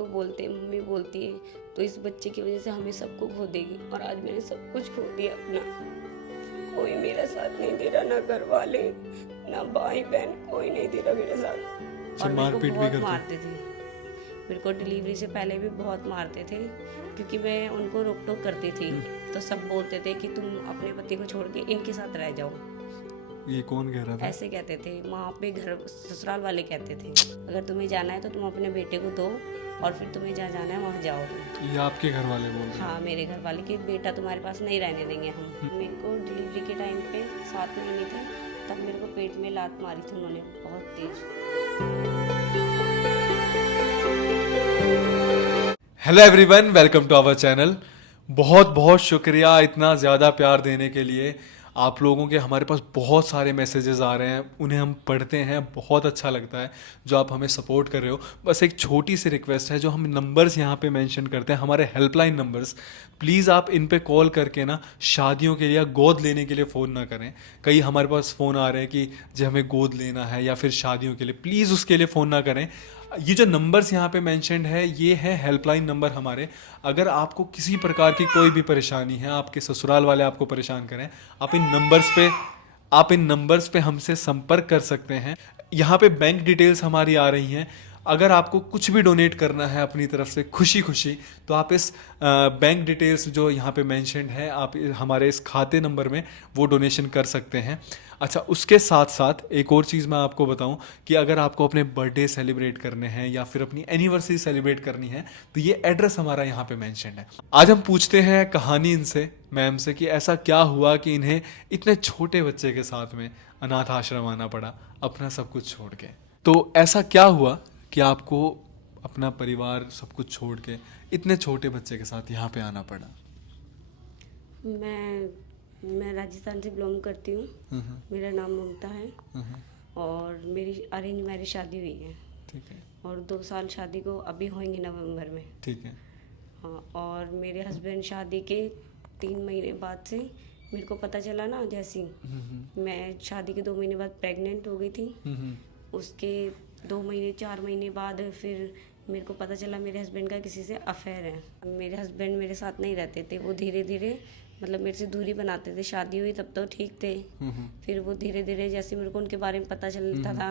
को बोलते हैं, मम्मी बोलती है तो इस बच्चे की वजह से हमें सबको खो देगी। और आज मैंने सब कुछ खो दिया अपना, कोई मेरा साथ नहीं दे रहा, ना घर वाले ना भाई बहन, कोई नहीं दे रहा मेरे साथ। और मेरे को बहुत मारते थे, मेरे को डिलीवरी से पहले भी बहुत मारते थे क्योंकि मैं उनको रोक टोक करती थी। तो सब बोलते थे कि तुम अपने पति को छोड़ के इनके साथ रह जाओ। ये कौन कह रहा था? ऐसे कहते थे वहाँ पे, घर ससुराल वाले कहते थे अगर तुम्हें जाना है तो तुम अपने बेटे को दो और फिर तुम्हें जहाँ जाना है वहाँ जाओ। ये आपके घर वाले बोल रहे हैं? हाँ, मेरे घर वाले कि बेटा तुम्हारे पास नहीं रहने देंगे हम। मेरे को डिलीवरी के टाइम पे 7 महीने थे, तब मेरे को पेट में लात मारी थी उन्होंने बहुत तेज। Hello everyone, welcome to our channel. बहुत बहुत शुक्रिया इतना ज़्यादा प्यार देने के लिए। आप लोगों के हमारे पास बहुत सारे मैसेजेस आ रहे हैं, उन्हें हम पढ़ते हैं, बहुत अच्छा लगता है जो आप हमें सपोर्ट कर रहे हो। बस एक छोटी सी रिक्वेस्ट है, जो हम नंबर्स यहाँ पे मेंशन करते हैं, हमारे हेल्पलाइन नंबर्स, प्लीज़ आप इन पे कॉल करके ना शादियों के लिए या गोद लेने के लिए फ़ोन ना करें। कई हमारे पास फ़ोन आ रहे हैं कि जो हमें गोद लेना है या फिर शादियों के लिए, प्लीज़ उसके लिए फ़ोन ना करें। ये जो नंबर्स यहाँ पे मेंशन्ड है, ये है हेल्पलाइन नंबर हमारे। अगर आपको किसी प्रकार की कोई भी परेशानी है, आपके ससुराल वाले आपको परेशान करें, आप इन नंबर्स पे हमसे संपर्क कर सकते हैं। यहाँ पे बैंक डिटेल्स हमारी आ रही हैं। अगर आपको कुछ भी डोनेट करना है अपनी तरफ से खुशी खुशी, तो आप इस बैंक डिटेल्स जो यहाँ पे मेंशन्ड है, आप हमारे इस खाते नंबर में वो डोनेशन कर सकते हैं। अच्छा, उसके साथ साथ एक और चीज़ मैं आपको बताऊं कि अगर आपको अपने बर्थडे सेलिब्रेट करने हैं या फिर अपनी एनिवर्सरी सेलिब्रेट करनी है, तो ये एड्रेस हमारा यहाँ पे मेंशन्ड है। आज हम पूछते हैं कहानी इनसे, मैम से, कि ऐसा क्या हुआ कि इन्हें इतने छोटे बच्चे के साथ में अनाथ आश्रम आना पड़ा अपना सब कुछ छोड़ के। तो ऐसा क्या हुआ कि आपको अपना परिवार सब कुछ छोड़ के इतने छोटे बच्चे के साथ यहाँ पे आना पड़ा? मैं राजस्थान से बिलोंग करती हूँ। मेरा नाम ममता है और मेरी अरेंज मैरिज शादी हुई है। ठीक है। और 2 साल शादी को अभी होंगे नवंबर में। ठीक है। हाँ, और मेरे हस्बैंड शादी के 3 महीने बाद से मेरे को पता चला ना, जैसी मैं शादी के 2 महीने बाद प्रेग्नेंट हो गई थी, उसके 2 महीने 4 महीने बाद फिर मेरे को पता चला मेरे हस्बैंड का किसी से अफेयर है। मेरे हस्बैंड मेरे साथ नहीं रहते थे, वो धीरे धीरे मतलब मेरे से दूरी बनाते थे। शादी हुई तब तो ठीक थे, फिर वो धीरे धीरे जैसे मेरे को उनके बारे में पता चलता था,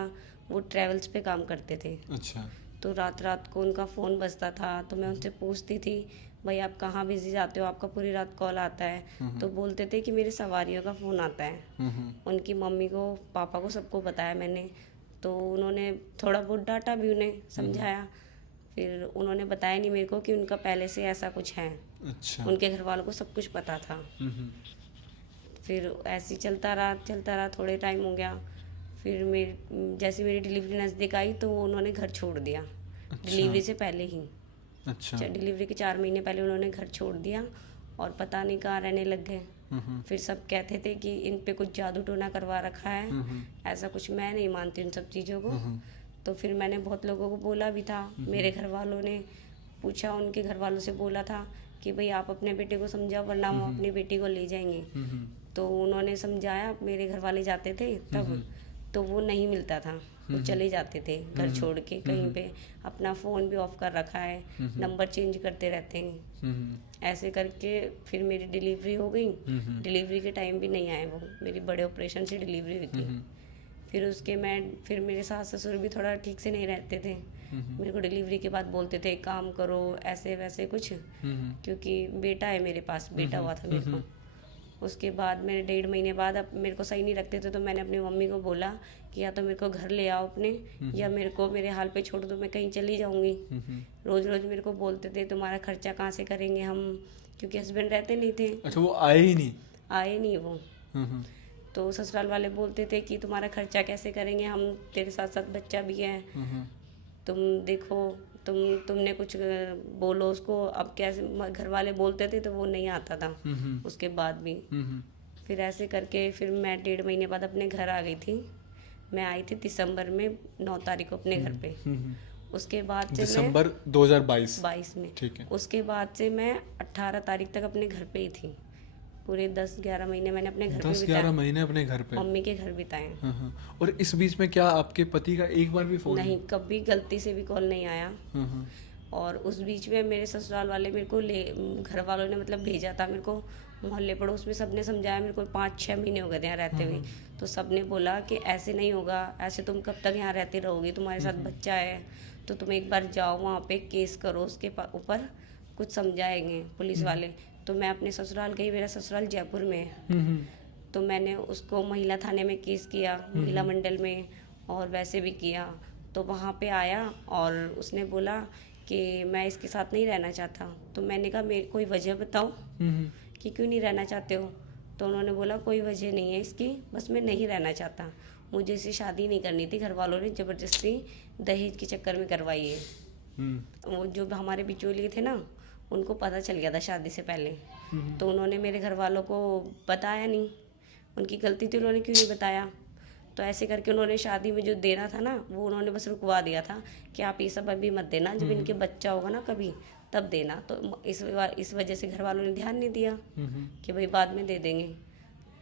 वो ट्रैवल्स पे काम करते थे। अच्छा। तो रात रात को उनका फ़ोन बजता था, तो मैं उनसे पूछती थी भाई आप कहाँ बिजी जाते हो, आपका पूरी रात कॉल आता है? तो बोलते थे कि मेरे सवारियों का फ़ोन आता है। उनकी मम्मी को, पापा को, सबको बताया मैंने, तो उन्होंने थोड़ा बहुत डांटा भी, उन्हें समझाया। फिर उन्होंने बताया नहीं मेरे को कि उनका पहले से ऐसा कुछ है। अच्छा। उनके घर वालों को सब कुछ पता था। फिर ऐसे ही चलता रहा, थोड़े टाइम हो गया। फिर जैसे मेरी डिलीवरी नज़दीक आई तो उन्होंने घर छोड़ दिया। अच्छा। डिलीवरी से पहले ही। अच्छा। डिलीवरी के 4 महीने पहले उन्होंने घर छोड़ दिया और पता नहीं कहाँ रहने लग गए। फिर सब कहते थे कि इन पे कुछ जादू टोना करवा रखा है। ऐसा कुछ मैं नहीं मानती उन सब चीज़ों को। तो फिर मैंने बहुत लोगों को बोला भी था। मेरे घर वालों ने पूछा, उनके घर वालों से बोला था कि भाई आप अपने बेटे को समझाओ वरना हम अपनी बेटी को ले जाएंगे। तो उन्होंने समझाया, मेरे घर वाले जाते थे तब, तो वो नहीं मिलता था, वो चले जाते थे घर छोड़ के कहीं पे। अपना फ़ोन भी ऑफ कर रखा है, नंबर चेंज करते रहते हैं। ऐसे करके फिर मेरी डिलीवरी हो गई। डिलीवरी के टाइम भी नहीं आए वो, मेरी बड़े ऑपरेशन से डिलीवरी हुई थी। फिर मेरे सास ससुर भी थोड़ा ठीक से नहीं रहते थे। मेरे को डिलीवरी के बाद बोलते थे काम करो, ऐसे वैसे कुछ, क्योंकि बेटा है मेरे पास, बेटा हुआ था मेरे को। उसके बाद मेरे 1.5 महीने बाद, अब मेरे को सही नहीं रखते थे, तो मैंने अपनी मम्मी को बोला कि या तो मेरे को घर ले आओ अपने, या मेरे को मेरे हाल पे छोड़ दो, मैं कहीं चली जाऊंगी। रोज रोज मेरे को बोलते थे तुम्हारा खर्चा कहाँ से करेंगे हम, क्योंकि हस्बैंड रहते नहीं थे। अच्छा, वो आए नहीं वो। तो ससुराल वाले बोलते थे कि तुम्हारा खर्चा कैसे करेंगे हम, तेरे साथ साथ बच्चा भी है, तुम देखो, तुमने कुछ बोलो उसको। अब कैसे घर वाले बोलते थे तो वो नहीं आता था उसके बाद भी। फिर ऐसे करके फिर मैं 1.5 महीने बाद अपने घर आ गई थी। मैं आई थी दिसंबर में 9 तारीख को अपने घर पे। उसके बाद से दिसंबर 2022 में। ठीक है। उसके बाद से मैं 18 तारीख तक अपने घर पे ही थी। पूरे 10-11 महीने मैंने अपने घर पे बिताए। 10-11 महीने अपने घर पे? मम्मी के घर बिताए। और इस बीच में क्या आपके पति का एक बार भी फोन नहीं, कभी गलती से भी कॉल नहीं आया। और उस बीच में मेरे ससुराल वाले मेरे को ले घर वालों ने मतलब भेजा था मेरे को मोहल्ले पड़ोस में, सबने समझाया मेरे को, 5-6 महीने हो गए थे यहाँ रहते हुए। तो सबने बोला कि ऐसे नहीं होगा, ऐसे तुम कब तक यहाँ रहती रहोगी, तुम्हारे साथ बच्चा है, तो तुम एक बार जाओ वहाँ पे केस करो, उसके ऊपर कुछ समझाएंगे पुलिस वाले। तो मैं अपने ससुराल गई, मेरा ससुराल जयपुर में है। तो मैंने उसको महिला थाने में केस किया, महिला मंडल में, और वैसे भी किया। तो वहाँ पे आया और उसने बोला कि मैं इसके साथ नहीं रहना चाहता। तो मैंने कहा मेरे कोई वजह बताओ कि क्यों नहीं रहना चाहते हो। तो उन्होंने बोला कोई वजह नहीं है इसकी, बस मैं नहीं रहना चाहता, मुझे इससे शादी नहीं करनी थी, घर वालों ने ज़बरदस्ती दहेज के चक्कर में करवाई है। वो जो हमारे बिचौलिए थे ना, उनको पता चल गया था शादी से पहले। तो उन्होंने मेरे घर वालों को बताया नहीं, उनकी गलती थी, उन्होंने क्यों नहीं बताया। तो ऐसे करके उन्होंने शादी में जो देना था ना, वो उन्होंने बस रुकवा दिया था कि आप ये सब अभी मत देना, जब इनके बच्चा होगा ना कभी तब देना। तो इस वजह से घर वालों ने ध्यान नहीं दिया कि भाई बाद में दे देंगे।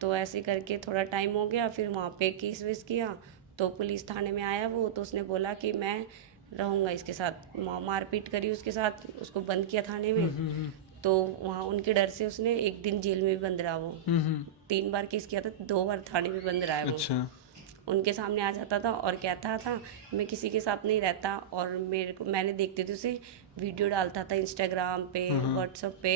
तो ऐसे करके थोड़ा टाइम हो गया, फिर वहाँ पे केस वेस किया। तो पुलिस थाने में आया वो, तो उसने बोला कि मैं रहूँगा इसके साथ, मारपीट करी उसके साथ, उसको बंद किया थाने में। तो वहाँ उनके डर से उसने 1 दिन जेल में भी बंद रहा वो। 3 बार केस किया था, 2 बार थाने में बंद रहा है वो। अच्छा। उनके सामने आ जाता था और कहता था मैं किसी के साथ नहीं रहता। और मैंने देखती थी उसे, वीडियो डालता था इंस्टाग्राम पे, व्हाट्सएप पे,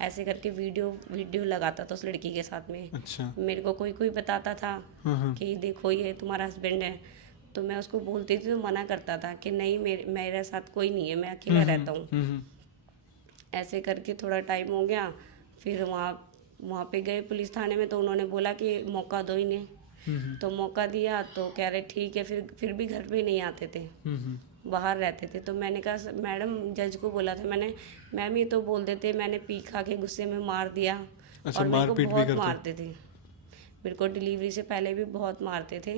ऐसे करके वीडियो लगाता था उस लड़की के साथ में। अच्छा। मेरे को कोई बताता था कि देखो ये तुम्हारा हस्बैंड है। तो मैं उसको बोलती थी तो मना करता था कि नहीं, मेरे साथ कोई नहीं है, मैं अकेला रहता हूँ। ऐसे करके थोड़ा टाइम हो गया, फिर वहाँ पे गए पुलिस थाने में। तो उन्होंने बोला कि मौका दो इन्हें। तो मौका दिया तो कह रहे ठीक है। फिर भी घर पे नहीं आते थे, बाहर रहते थे। तो मैंने कहा मैडम, जज को बोला था मैंने, मैम ये तो बोल देते मैंने पी खा के गुस्से में मार दिया। अच्छा, और मेरे को मारपीट भी बहुत करते? मारते थे, मेरे को डिलीवरी से पहले भी बहुत मारते थे,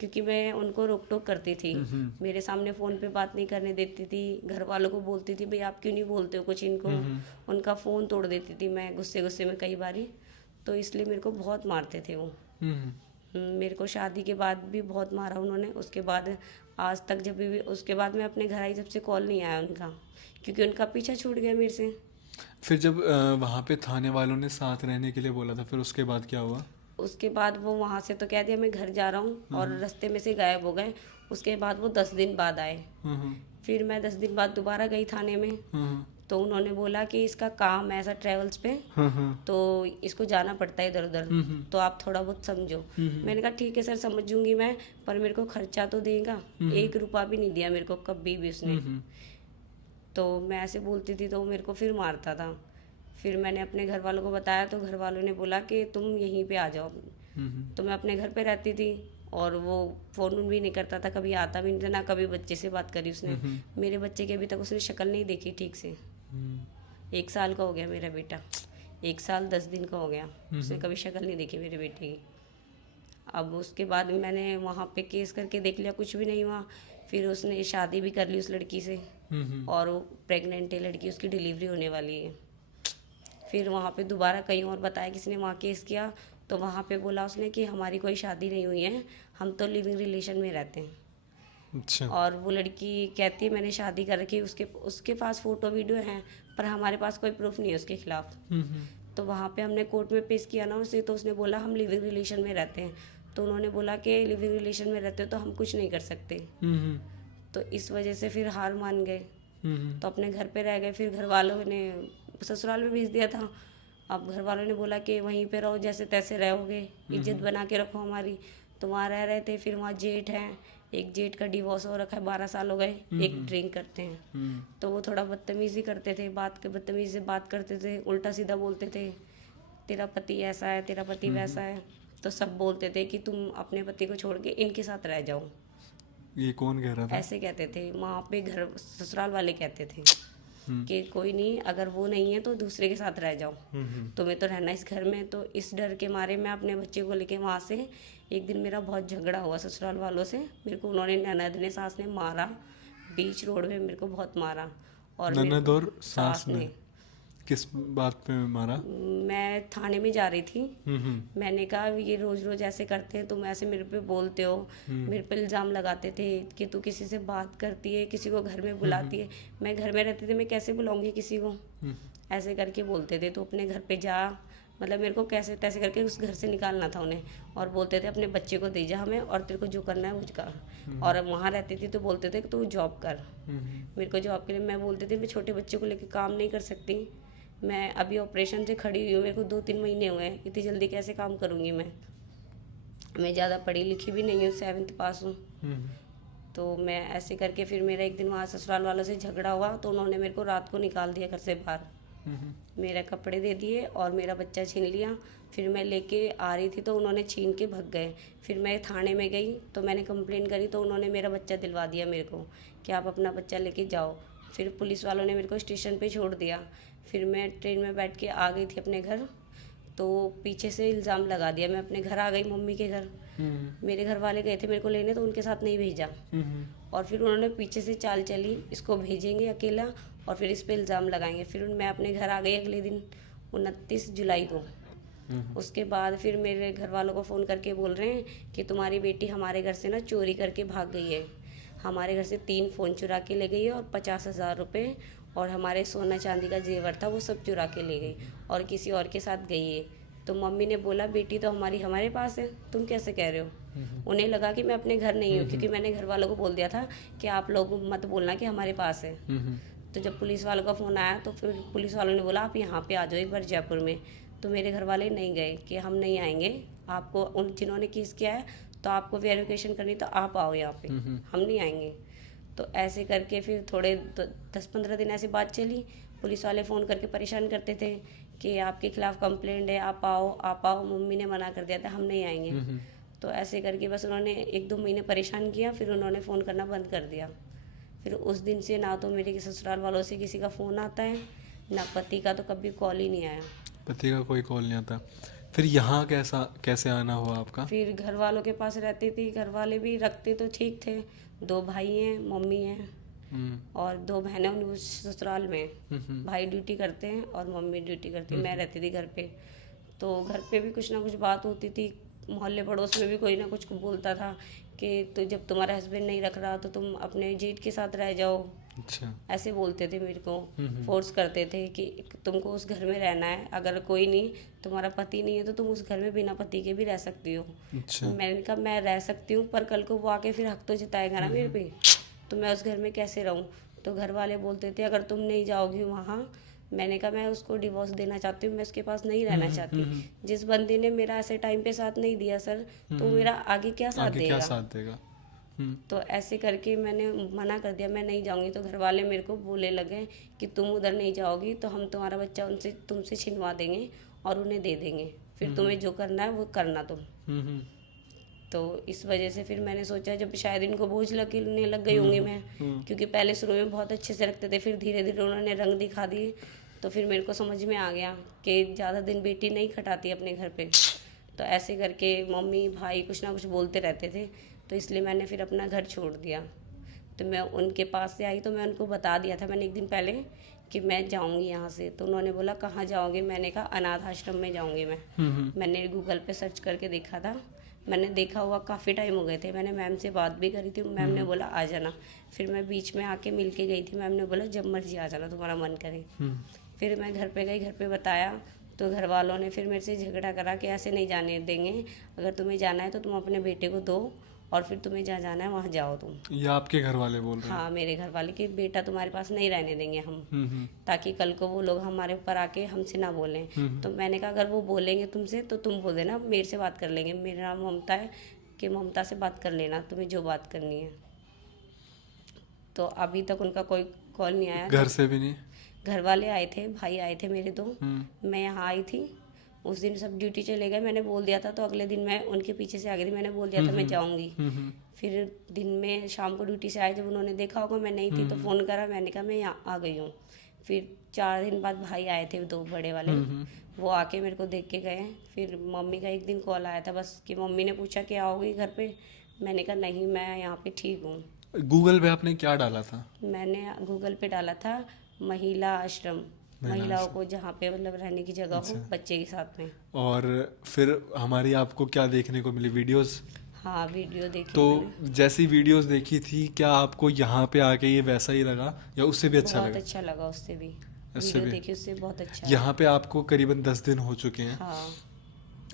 क्योंकि मैं उनको रोक टोक करती थी। मेरे सामने फ़ोन पे बात नहीं करने देती थी, घर वालों को बोलती थी भाई आप क्यों नहीं बोलते हो कुछ इनको। उनका फ़ोन तोड़ देती थी मैं गुस्से गुस्से में कई बारी। तो इसलिए मेरे को बहुत मारते थे वो। मेरे को शादी के बाद भी बहुत मारा उन्होंने। उसके बाद आज तक जब भी, उसके बाद मैं अपने घर आई जब से कॉल नहीं आया उनका, क्योंकि उनका पीछा छूट गया मेरे से। फिर जब वहाँ पे थाने वालों ने साथ रहने के लिए बोला था, फिर उसके बाद क्या हुआ? उसके बाद वो वहाँ से तो कह दिया मैं घर जा रहा हूँ, और रास्ते में से गायब हो गए। उसके बाद वो 10 दिन बाद आए। फिर मैं 10 दिन बाद दोबारा गई थाने में। तो उन्होंने बोला कि इसका काम है ऐसा ट्रेवल्स पे, तो इसको जाना पड़ता है इधर उधर, तो आप थोड़ा बहुत समझो। मैंने कहा ठीक है सर, समझूंगी मैं, पर मेरे को खर्चा तो देगा। 1 रुपया भी नहीं दिया मेरे को कभी भी उसने। तो मैं ऐसे बोलती थी तो मेरे को फिर मारता था। फिर मैंने अपने घर वालों को बताया, तो घर वालों ने बोला कि तुम यहीं पे आ जाओ। तो मैं अपने घर पे रहती थी, और वो फ़ोन भी नहीं करता था, कभी आता भी नहीं था, ना कभी बच्चे से बात करी उसने। मेरे बच्चे की अभी तक उसने शक्ल नहीं देखी ठीक से। 1 साल का हो गया मेरा बेटा, 1 साल 10 दिन का हो गया, उसने कभी शक्ल नहीं देखी मेरे बेटे की। अब उसके बाद मैंने वहाँ पे केस करके देख लिया, कुछ भी नहीं हुआ। फिर उसने शादी भी कर ली उस लड़की से, और वो प्रेग्नेंट है लड़की, उसकी डिलीवरी होने वाली है। फिर वहाँ पे दोबारा कहीं और बताया, किसी ने वहाँ केस किया, तो वहाँ पे बोला उसने कि हमारी कोई शादी नहीं हुई है, हम तो लिविंग रिलेशन में रहते हैं। अच्छा। और वो लड़की कहती है मैंने शादी कर रखी, उसके पास फ़ोटो वीडियो हैं, पर हमारे पास कोई प्रूफ नहीं है उसके खिलाफ। तो वहाँ पे हमने कोर्ट में पेश किया ना उसे, तो उसने बोला हम लिविंग रिलेशन में रहते हैं। तो उन्होंने बोला कि लिविंग रिलेशन में रहते हो तो हम कुछ नहीं कर सकते। तो इस वजह से फिर हार मान गए, तो अपने घर पे रह गए। फिर घर वालों ने ससुराल में भेज दिया था। अब घर वालों ने बोला कि वहीं पे रहो, जैसे तैसे रहोगे, इज्जत बना के रखो हमारी। तो वहाँ रह रहे थे। फिर वहाँ जेठ हैं, एक जेठ का डिवोर्स हो रखा है, 12 साल हो गए। एक ड्रिंक करते हैं, तो वो थोड़ा बदतमीजी करते थे, बदतमीजी से बात करते थे, उल्टा सीधा बोलते थे, तेरा पति ऐसा है, तेरा पति वैसा है। तो सब बोलते थे कि तुम अपने पति को छोड़ के इनके साथ रह जाओ। ये कौन कह रहा था? ऐसे कहते थे वहाँ पे, घर ससुराल वाले कहते थे कि कोई नहीं, अगर वो नहीं है तो दूसरे के साथ रह जाओ, तुम्हें तो रहना इस घर में। तो इस डर के मारे मैं अपने बच्चे को लेके वहाँ से, एक दिन मेरा बहुत झगड़ा हुआ ससुराल वालों से। मेरे को उन्होंने, ननद ने, सास ने मारा, बीच रोड में मेरे को बहुत मारा। और ननद और सास ने? किस बात पे मारा? मैं थाने में जा रही थी। हम्म। मैंने कहा ये रोज रोज ऐसे करते हैं, तुम ऐसे मेरे पे बोलते हो, मेरे पे इल्ज़ाम लगाते थे कि तू किसी से बात करती है, किसी को घर में बुलाती है। मैं घर में रहती थी, मैं कैसे बुलाऊंगी किसी को? ऐसे करके बोलते थे तो अपने घर पे जा, मतलब मेरे को कैसे तैसे करके उस घर से निकालना था उन्हें। और बोलते थे अपने बच्चे को दे जा हमें, और तेरे को जो करना है वो कर। और वहाँ रहती थी तो बोलते थे कि तू जॉब कर। मेरे को जॉब के लिए मैं बोलती थी मैं छोटे बच्चे को लेकर काम नहीं कर सकती, मैं अभी ऑपरेशन से खड़ी हुई हूँ, मेरे को 2-3 महीने हुए हैं, इतनी जल्दी कैसे काम करूँगी मैं ज़्यादा पढ़ी लिखी भी नहीं हूँ, 7th पास हूँ। तो मैं ऐसे करके फिर मेरा एक दिन वहाँ ससुराल वालों से झगड़ा हुआ, तो उन्होंने मेरे को रात को निकाल दिया घर से बाहर। मेरा कपड़े दे दिए और मेरा बच्चा छीन लिया। फिर मैं लेके आ रही थी तो उन्होंने छीन के भग गए। फिर मैं थाने में गई तो मैंने कंप्लेन करी, तो उन्होंने मेरा बच्चा दिलवा दिया मेरे को कि आप अपना बच्चा लेके जाओ। फिर पुलिस वालों ने मेरे को स्टेशन पे छोड़ दिया। फिर मैं ट्रेन में बैठ के आ गई थी अपने घर, तो पीछे से इल्ज़ाम लगा दिया। मैं अपने घर आ गई मम्मी के घर, मेरे घर वाले गए थे मेरे को लेने तो उनके साथ नहीं भेजा। और फिर उन्होंने पीछे से चाल चली, इसको भेजेंगे अकेला और फिर इस पे इल्ज़ाम लगाएंगे। फिर मैं अपने घर आ गई अगले दिन 29 जुलाई को। उसके बाद फिर मेरे घर वालों को फ़ोन करके बोल रहे हैं कि तुम्हारी बेटी हमारे घर से ना चोरी करके भाग गई है। हमारे घर से 3 फ़ोन चुरा के ले गई है और 50,000 रुपये और हमारे सोना चांदी का जेवर था वो सब चुरा के ले गई और किसी और के साथ गई है। तो मम्मी ने बोला बेटी तो हमारी हमारे पास है, तुम कैसे कह रहे हो? उन्हें लगा कि मैं अपने घर नहीं हूँ, क्योंकि मैंने घर वालों को बोल दिया था कि आप लोग मत बोलना कि हमारे पास है। तो जब पुलिस वालों का फ़ोन आया तो फिर पुलिस वालों ने बोला आप यहाँ पे आ जाओ एक बार जयपुर में। तो मेरे घर वाले नहीं गए कि हम नहीं आएंगे, आपको उन जिन्होंने केस किया है तो आपको वेरिफिकेशन करनी तो आप आओ यहाँ पे, हम नहीं आएंगे। तो ऐसे करके फिर थोड़े 10-15 दिन ऐसी बात चली। पुलिस वाले फ़ोन करके परेशान करते थे कि आपके खिलाफ़ कंप्लेंट है, आप आओ आप आओ। मम्मी ने मना कर दिया था हम नहीं आएंगे। तो ऐसे करके बस उन्होंने 1-2 महीने परेशान किया, फिर उन्होंने फ़ोन करना बंद कर दिया। फिर उस दिन से ना तो मेरे ससुराल वालों से किसी का फ़ोन आता है, ना पति का तो कभी कॉल ही नहीं आया। पति का कोई कॉल नहीं आता। फिर यहाँ कैसे आना हुआ आपका? फिर घर वालों के पास रहती थी, घर वाले भी रखते तो ठीक थे। 2 भाई हैं, मम्मी हैं और 2 बहनें उन ससुराल में। भाई ड्यूटी करते हैं और मम्मी ड्यूटी करती है, मैं रहती थी घर पे। तो घर पे भी कुछ ना कुछ बात होती थी, मोहल्ले पड़ोस में भी कोई ना कुछ बोलता था कि तो जब तुम्हारा हस्बैंड नहीं रख रहा तो तुम अपने जेठ के साथ रह जाओ। अच्छा। ऐसे बोलते थे मेरे को, फोर्स करते थे कि तुमको उस घर में रहना है, अगर कोई नहीं तुम्हारा पति नहीं है तो तुम उस घर में बिना पति के भी रह सकती हो। अच्छा। मैंने कहा मैं रह सकती हूँ, पर कल को वो आके फिर हक तो जताएगा ना मेरे पे, तो मैं उस घर में कैसे रहूँ? तो घर वाले बोलते थे अगर तुम नहीं जाओगी वहाँ। मैंने कहा मैं उसको डिवोर्स देना चाहती हूँ, मैं उसके पास नहीं रहना चाहती। जिस बंदे ने मेरा ऐसे टाइम पे साथ नहीं दिया सर, तो मेरा आगे क्या साथ आगे क्या देगा? साथ देगा? तो ऐसे करके मैंने मना कर दिया, मैं नहीं जाऊंगी। तो घर वाले मेरे को बोलने लगे कि तुम उधर नहीं जाओगी तो हम तुम्हारा बच्चा तुमसे छिनवा देंगे और उन्हें दे देंगे, फिर तुम्हें जो करना है वो करना तुम। तो इस वजह से फिर मैंने सोचा जब शायद इनको बोझ लगने लग गई होंगी मैं, क्योंकि पहले शुरू में बहुत अच्छे से रखते थे, फिर धीरे धीरे उन्होंने रंग दिखा दिए। तो फिर मेरे को समझ में आ गया कि ज़्यादा दिन बेटी नहीं खटाती अपने घर पे। तो ऐसे करके मम्मी भाई कुछ ना कुछ बोलते रहते थे, तो इसलिए मैंने फिर अपना घर छोड़ दिया। तो मैं उनके पास से आई तो मैं उनको बता दिया था मैंने एक दिन पहले कि मैं जाऊंगी यहाँ से। तो उन्होंने बोला कहाँ जाओगे? मैंने कहा अनाथ आश्रम में जाऊंगी मैं। मैंने गूगल पे सर्च करके देखा था, मैंने देखा हुआ काफ़ी टाइम हो गए थे। मैंने मैम से बात भी करी थी, मैम ने बोला आ जाना। फिर मैं बीच में आके मिल के गई थी, मैम ने बोला जब मर्जी आ जाना तुम्हारा मन करे। फिर मैं घर पे गई, घर पे बताया तो घर वालों ने फिर मेरे से झगड़ा करा कि ऐसे नहीं जाने देंगे, अगर तुम्हें जाना है तो तुम अपने बेटे को दो और फिर तुम्हें जहाँ जाना है वहाँ जाओ तुम। ये आपके घर वाले बोल रहे हैं? हाँ मेरे घर वाले कि बेटा तुम्हारे पास नहीं रहने देंगे हम, ताकि कल को वो लोग हमारे ऊपर आके हमसे ना बोलें। तो मैंने कहा अगर वो बोलेंगे तुमसे तो तुम बोल देना मेरे से बात कर लेंगे, मेरा नाम ममता है, कि ममता से बात कर लेना तुम्हें जो बात करनी है। तो अभी तक उनका कोई कॉल नहीं आया। घर से भी नहीं? घर वाले आए थे, भाई आए थे मेरे 2, मैं यहाँ आई थी। उस दिन सब ड्यूटी चले गए, मैंने बोल दिया था, तो अगले दिन मैं उनके पीछे से आ गई थी, मैंने बोल दिया था मैं जाऊंगी। फिर दिन में शाम को ड्यूटी से आए, जब उन्होंने देखा होगा मैं नहीं थी तो फ़ोन करा, मैंने कहा मैं यहाँ आ गई हूँ। फिर 4 दिन बाद भाई आए थे 2 बड़े वाले, वो आके मेरे को देख के गए। फिर मम्मी का एक दिन कॉल आया था बस कि मम्मी ने पूछा कि आओगी घर पे? मैंने कहा नहीं मैं यहाँ पे ठीक हूँ। गूगल पे आपने क्या डाला था? मैंने गूगल पे डाला था महिला आश्रम, महिलाओं को जहाँ पे मतलब रहने की जगह हो बच्चे के साथ में। और फिर हमारी आपको क्या देखने को मिली वीडियोस? हाँ, वीडियो देखी तो मैंने। जैसी वीडियोस देखी थी, क्या आपको यहाँ पे आके ये वैसा ही लगा या उससे भी अच्छा बहुत लगा? अच्छा लगा उससे भी। उससे वीडियो भी। देखी उससे बहुत अच्छा यहाँ पे आपको करीबन 10 दिन हो चुके हैं। लगा।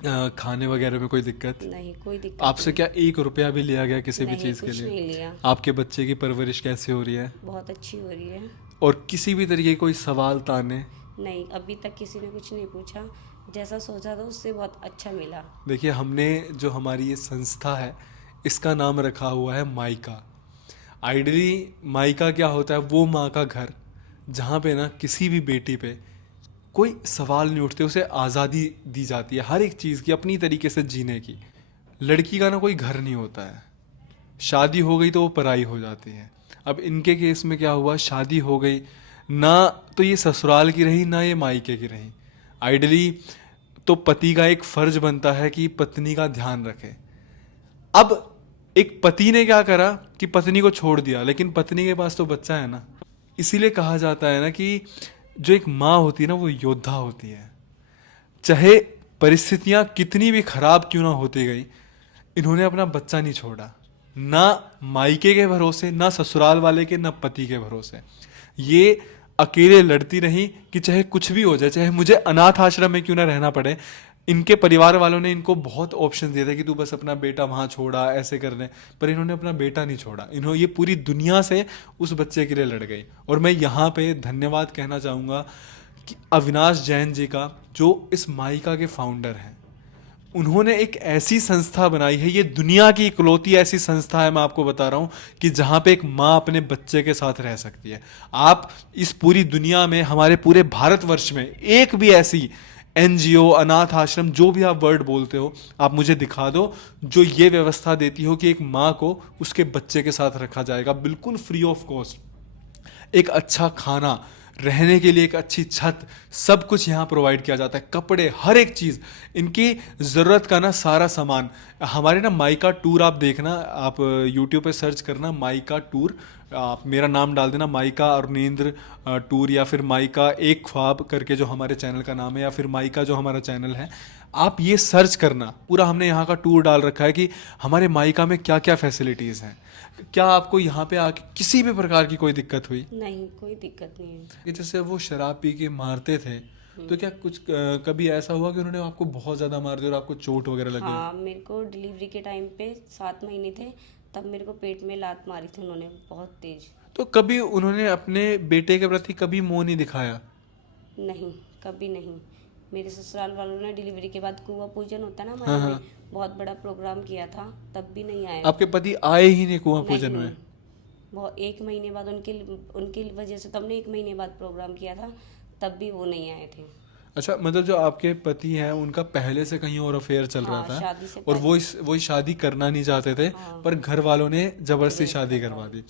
हाँ, खाने वगैरह में कोई दिक्कत? नहीं कोई दिक्कत आपसे नहीं। क्या 1 रुपया भी लिया गया किसी भी नहीं, चीज़ के कुछ लिए? नहीं लिया। आपके बच्चे की परवरिश कैसे हो रही है? बहुत अच्छी हो रही है। और किसी भी तरीके की कोई सवाल ताने? नहीं, अभी तक किसी ने कुछ नहीं पूछा। जैसा सोचा था उससे बहुत अच्छा मिला। देखिए, हमने जो हमारी ये संस्था है इसका नाम रखा हुआ है माइका। आइडली माइका क्या होता है? वो माँ का घर जहाँ पे ना किसी भी बेटी पे कोई सवाल नहीं उठते, उसे आज़ादी दी जाती है हर एक चीज़ की, अपनी तरीके से जीने की। लड़की का ना कोई घर नहीं होता है, शादी हो गई तो वो पराई हो जाती है। अब इनके केस में क्या हुआ, शादी हो गई ना, तो ये ससुराल की रही ना ये मायके की रही। आइडली तो पति का एक फर्ज बनता है कि पत्नी का ध्यान रखे। अब एक पति ने क्या करा कि पत्नी को छोड़ दिया, लेकिन पत्नी के पास तो बच्चा है ना। इसीलिए कहा जाता है ना कि जो एक माँ होती है ना वो योद्धा होती है। चाहे परिस्थितियां कितनी भी खराब क्यों ना होती गई, इन्होंने अपना बच्चा नहीं छोड़ा, ना मायके के भरोसे, ना ससुराल वाले के, ना पति के भरोसे। ये अकेले लड़ती रही कि चाहे कुछ भी हो जाए, चाहे मुझे अनाथ आश्रम में क्यों ना रहना पड़े। इनके परिवार वालों ने इनको बहुत ऑप्शन दिए थे कि तू बस अपना बेटा वहां छोड़ा, ऐसे कर ले, पर इन्होंने अपना बेटा नहीं छोड़ा। इन्होंने ये पूरी दुनिया से उस बच्चे के लिए लड़ गई। और मैं यहाँ पे धन्यवाद कहना चाहूँगा कि अविनाश जैन जी का, जो इस माइका के फाउंडर हैं। उन्होंने एक ऐसी संस्था बनाई है, ये दुनिया की इकलौती ऐसी संस्था है, मैं आपको बता रहा हूँ, कि जहाँ पे एक माँ अपने बच्चे के साथ रह सकती है। आप इस पूरी दुनिया में, हमारे पूरे भारतवर्ष में एक भी ऐसी एनजीओ, अनाथ आश्रम, जो भी आप वर्ड बोलते हो, आप मुझे दिखा दो जो ये व्यवस्था देती हो कि एक माँ को उसके बच्चे के साथ रखा जाएगा बिल्कुल फ्री ऑफ कॉस्ट। एक अच्छा खाना, रहने के लिए एक अच्छी छत, सब कुछ यहाँ प्रोवाइड किया जाता है। कपड़े, हर एक चीज़, इनकी ज़रूरत का ना सारा सामान। हमारे ना माइका टूर आप देखना, आप यूट्यूब पे सर्च करना माइका टूर, आप मेरा नाम डाल देना माइका अरुणेंद्र टूर, या फिर माइका एक ख्वाब करके जो हमारे चैनल का नाम है, या फिर माइका जो हमारा चैनल है, आप ये सर्च करना। पूरा हमने यहाँ का टूर डाल रखा है कि हमारे माइका में क्या क्या फैसिलिटीज़ हैं। क्या आपको यहाँ पे आके किसी भी प्रकार की कोई दिक्कत हुई? नहीं, कोई दिक्कत नहीं है। कि जैसे वो शराब पी के मारते थे, तो क्या कुछ कभी ऐसा हुआ कि उन्होंने आपको बहुत ज़्यादा मार दिया और आपको चोट वगैरह लगी? हाँ, मेरे को डिलीवरी के टाइम पे 7 महीने थे, तब मेरे को पेट में लात मारी थी उन्होंने बहुत तेज। तो कभी उन्होंने अपने बेटे के प्रति कभी मोह नहीं दिखाया? नहीं, कभी नहीं। मेरे ससुराल वालों ने डिलीवरी के बाद कुआं पूजन होता है ना हाँ हमारे हाँ। में, बहुत बड़ा प्रोग्राम किया था, तब भी नहीं आए। आपके पति आए ही नहीं कुआं पूजन नहीं, में? बहुत 1 महीने बाद उनकी वजह से, तब ने 1 महीने बाद प्रोग्राम किया था, तब भी वो नहीं आए थे। अच्छा, मतलब जो आपके पति हैं उनका पहले से कहीं और अफेयर चल रहा हाँ, था, शादी से और पहले। वो शादी करना नहीं चाहते थे, हाँ, पर घर वालों ने जबरदस्ती जबरदस्ती शादी करवा दी।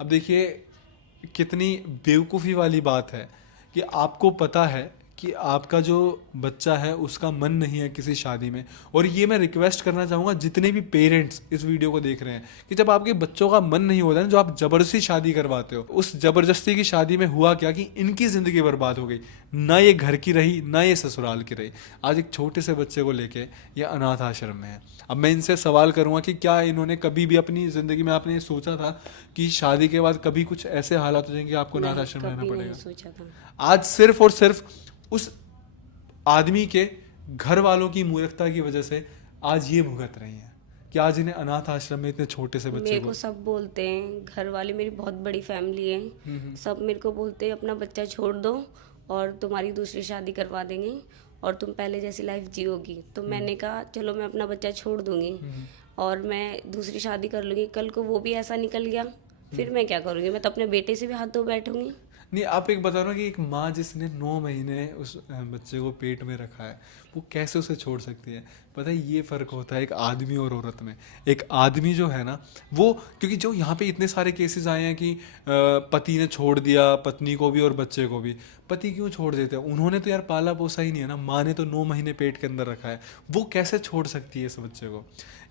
अब देखिए कितनी बेवकूफ़ी वाली बात है कि आपको पता है कि आपका जो बच्चा है उसका मन नहीं है किसी शादी में। और ये मैं रिक्वेस्ट करना चाहूँगा जितने भी पेरेंट्स इस वीडियो को देख रहे हैं, कि जब आपके बच्चों का मन नहीं होता है, जो आप ज़बरदस्ती शादी करवाते हो, उस ज़बरदस्ती की शादी में हुआ क्या कि इनकी ज़िंदगी बर्बाद हो गई। ना ये घर की रही, ना ये ससुराल की रही। आज एक छोटे से बच्चे को लेके ये अनाथ आश्रम में है। अब मैं इनसे सवाल करूँगा कि क्या इन्होंने कभी भी अपनी ज़िंदगी में, आपने सोचा था कि शादी के बाद कभी कुछ ऐसे हालात हो जाएंगे कि आपको अनाथ नहीं, आश्रम में रहना कभी नहीं पड़ेगा? सोचा था। आज सिर्फ और सिर्फ उस आदमी के घर वालों की मूर्खता की वजह से आज ये भुगत रही हैं कि आज इन्हें अनाथ आश्रम में इतने छोटे से बच्चे मेरे को। को सब बोलते हैं, घर वाले, मेरी बहुत बड़ी फैमिली है, सब मेरे को बोलते हैं अपना बच्चा छोड़ दो और तुम्हारी दूसरी शादी करवा देंगे और तुम पहले जैसी लाइफ जियोगी। तो मैंने कहा चलो मैं अपना बच्चा छोड़ दूंगी और मैं दूसरी शादी कर लूँगी। कल को वो भी ऐसा निकल गया, फिर मैं क्या करूँगी? मैं तो अपने बेटे से भी हाथ धो बैठूंगी। नहीं, आप एक बता रहे हो कि एक माँ जिसने 9 महीने उस बच्चे को पेट में रखा है, वो कैसे उसे छोड़ सकती है? पता है, ये फ़र्क होता है एक आदमी और औरत में। एक आदमी जो है ना, वो, क्योंकि जो यहाँ पे इतने सारे केसेस आए हैं कि पति ने छोड़ दिया पत्नी को भी और बच्चे को भी। पति क्यों छोड़ देते हैं? उन्होंने तो यार पाला पोसा ही नहीं है ना, माँ ने तो 9 महीने पेट के अंदर रखा है, वो कैसे छोड़ सकती है इस बच्चे को?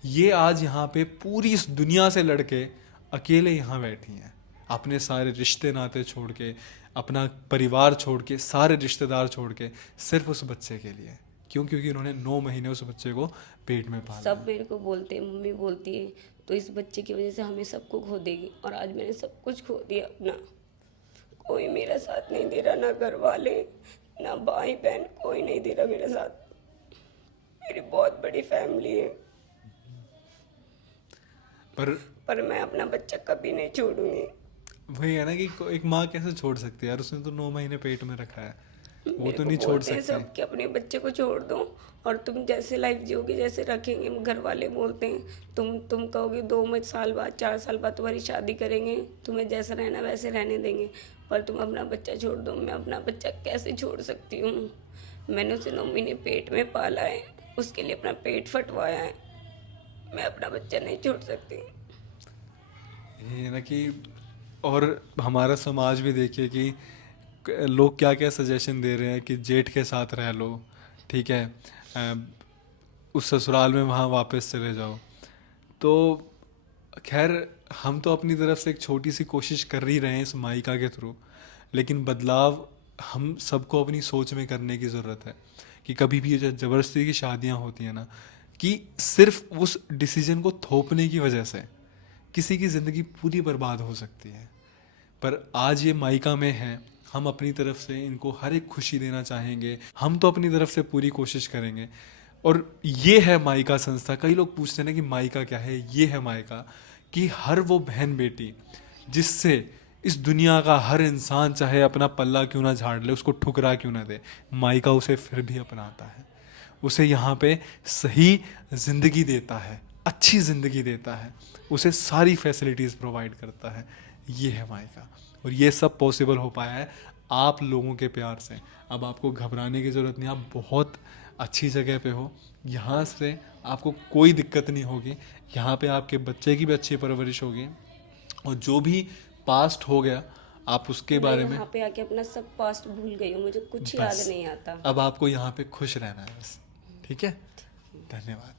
ये आज यहाँ पे पूरी इस दुनिया से लड़के अकेले यहाँ बैठी हैं, अपने सारे रिश्ते नाते छोड़ के, अपना परिवार छोड़ के, सारे रिश्तेदार छोड़ के, सिर्फ उस बच्चे के लिए। क्यों? क्योंकि उन्होंने 9 महीने उस बच्चे को पेट में पाला। सब मेरे को बोलते हैं, मम्मी बोलती है तो इस बच्चे की वजह से हमें सबको खो देगी, और आज मैंने सब कुछ खो दिया अपना। कोई मेरा साथ नहीं दे रहा, ना घर वाले ना भाई बहन, कोई नहीं दे रहा मेरा साथ। मेरी बहुत बड़ी फैमिली है, पर मैं अपना बच्चा कभी नहीं छोड़ूंगी। वही है ना कि एक माँ कैसे छोड़ सकती है यार, उसने तो 9 महीने पेट में रखा है, वो मेरे तो को नहीं छोड़ बोलते हैं सकती। सब कि अपने बच्चे को छोड़ दो, और तुम जैसे लाइफ जियोगे जैसे रखेंगे। घर वाले बोलते हैं तुम कहोगे 2 साल बाद 4 साल बाद तुम्हारी शादी करेंगे, तुम्हें जैसा रहना वैसे रहने देंगे, पर तुम अपना बच्चा छोड़ दो। मैं अपना बच्चा कैसे छोड़ सकती हूँ? मैंने उसे 9 महीने पेट में पाला है, उसके लिए अपना पेट फटवाया है। मैं अपना बच्चा नहीं छोड़ सकती। ये है ना कि, और हमारा समाज भी देखिए कि लोग क्या क्या सजेशन दे रहे हैं कि जेठ के साथ रह लो, ठीक है, अ, उस ससुराल में वहाँ वापस चले जाओ। तो खैर, हम तो अपनी तरफ से एक छोटी सी कोशिश कर ही रहे हैं इस माइका के थ्रू, लेकिन बदलाव हम सबको अपनी सोच में करने की ज़रूरत है। कि कभी भी ये जो ज़बरदस्ती की शादियाँ होती हैं ना, कि सिर्फ उस डिसीजन को थोपने की वजह से किसी की ज़िंदगी पूरी बर्बाद हो सकती है। पर आज ये माइका में हैं, हम अपनी तरफ से इनको हर एक खुशी देना चाहेंगे, हम तो अपनी तरफ से पूरी कोशिश करेंगे। और ये है माइका संस्था। कई लोग पूछते हैं ना कि माइका क्या है? ये है माइका, कि हर वो बहन बेटी जिससे इस दुनिया का हर इंसान चाहे अपना पल्ला क्यों ना झाड़ ले, उसको ठुकरा क्यों ना दे, माइका उसे फिर भी अपनाता है, उसे यहाँ पे सही ज़िंदगी देता है, अच्छी ज़िंदगी देता है, उसे सारी फैसिलिटीज़ प्रोवाइड करता है। ये है माइका, और ये सब पॉसिबल हो पाया है आप लोगों के प्यार से। अब आपको घबराने की ज़रूरत नहीं, आप बहुत अच्छी जगह पे हो, यहाँ से आपको कोई दिक्कत नहीं होगी। यहाँ पे आपके बच्चे की भी अच्छी परवरिश होगी, और जो भी पास्ट हो गया आप उसके मैं बारे में, यहाँ पे आके अपना सब पास्ट भूल गई हूँ, मुझे कुछ याद बस नहीं आता। अब आपको यहाँ पे खुश रहना है बस। ठीक है, धन्यवाद।